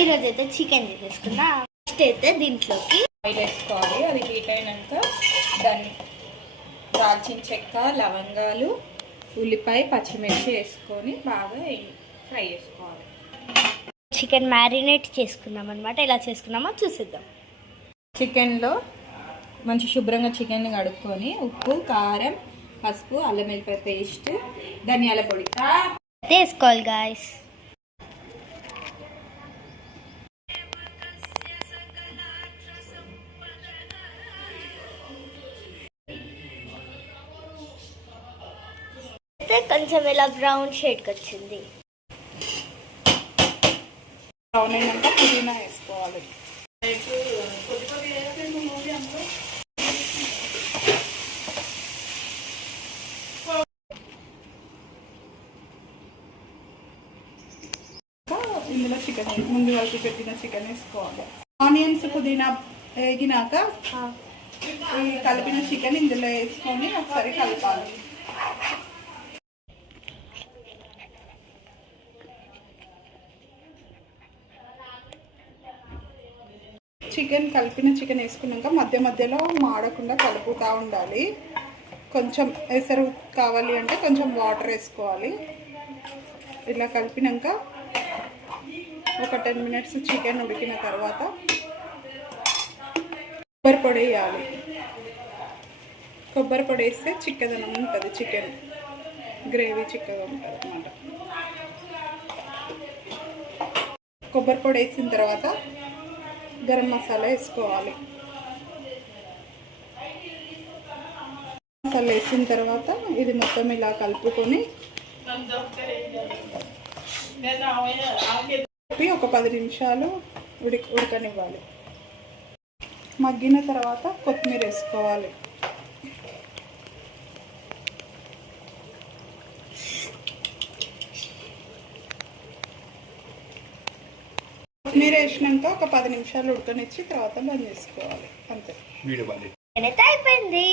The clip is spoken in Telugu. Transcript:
ఈరోజు అయితే చికెన్ చేసేసుకున్నా. ఫస్ట్ అయితే దీంట్లోకి ఆయిల్ వేసుకోవాలి. అది హీట్ అయినాక దాన్ని దాల్చిన చెక్క, లవంగాలు, ఉల్లిపాయ, పచ్చిమిర్చి వేసుకొని బాగా ఫ్రై చేసుకోవాలి. చికెన్ మ్యారినేట్ చేసుకున్నాం అనమాట. ఎలా చేసుకున్నామో చూసిద్దాం. చికెన్లో మంచి శుభ్రంగా చికెన్ని కడుక్కొని ఉప్పు, కారం, పసుపు, అల్లం వెల్లిపాయ పేస్ట్, ధనియాల పొడి వేసుకోవాలి గాయస్. కొంచెం ఇలా బ్రౌన్ షేడ్కి వచ్చింది. బ్రౌన్ అయినాక పుదీనా వేసుకోవాలి. ఇందులో చికెన్ ముందు కలిపి పెట్టిన చికెన్ వేసుకోవాలి. ఆనియన్స్, పుదీనా వేగినాక ఈ కలిపిన చికెన్ ఇందులో వేసుకొని ఒకసారి కలపాలి. కలిపిన చికెన్ వేసుకున్నాక మధ్య మధ్యలో మాడకుండా కలుపుతూ ఉండాలి. కొంచెం ఎసరు కావాలి అంటే కొంచెం వాటర్ వేసుకోవాలి. ఇలా కలిపినాక ఒక 10 మినిట్స్ చికెన్ ఉడికిన తర్వాత కొబ్బరి పొడి వేయాలి. కొబ్బరి పొడి వేస్తే చిక్కదనం ఉంటుంది, చికెన్ గ్రేవీ చిక్కగా ఉంటుంది అన్నమాట. కొబ్బరి పొడి వేసిన తర్వాత గరం మసాలా వేసుకోవాలి. మసాలా వేసిన తర్వాత ఇది మొత్తం ఇలా కలుపుకొని ఒక 10 నిమిషాలు ఉడకనివ్వాలి. మగ్గిన తర్వాత కొత్తిమీర వేసుకోవాలి. కొత్తిమీర వేసినాక ఒక 10 నిమిషాలు ఉడకనిచ్చి తర్వాత బంద్ చేసుకోవాలి. అంతే. అయిపోయింది.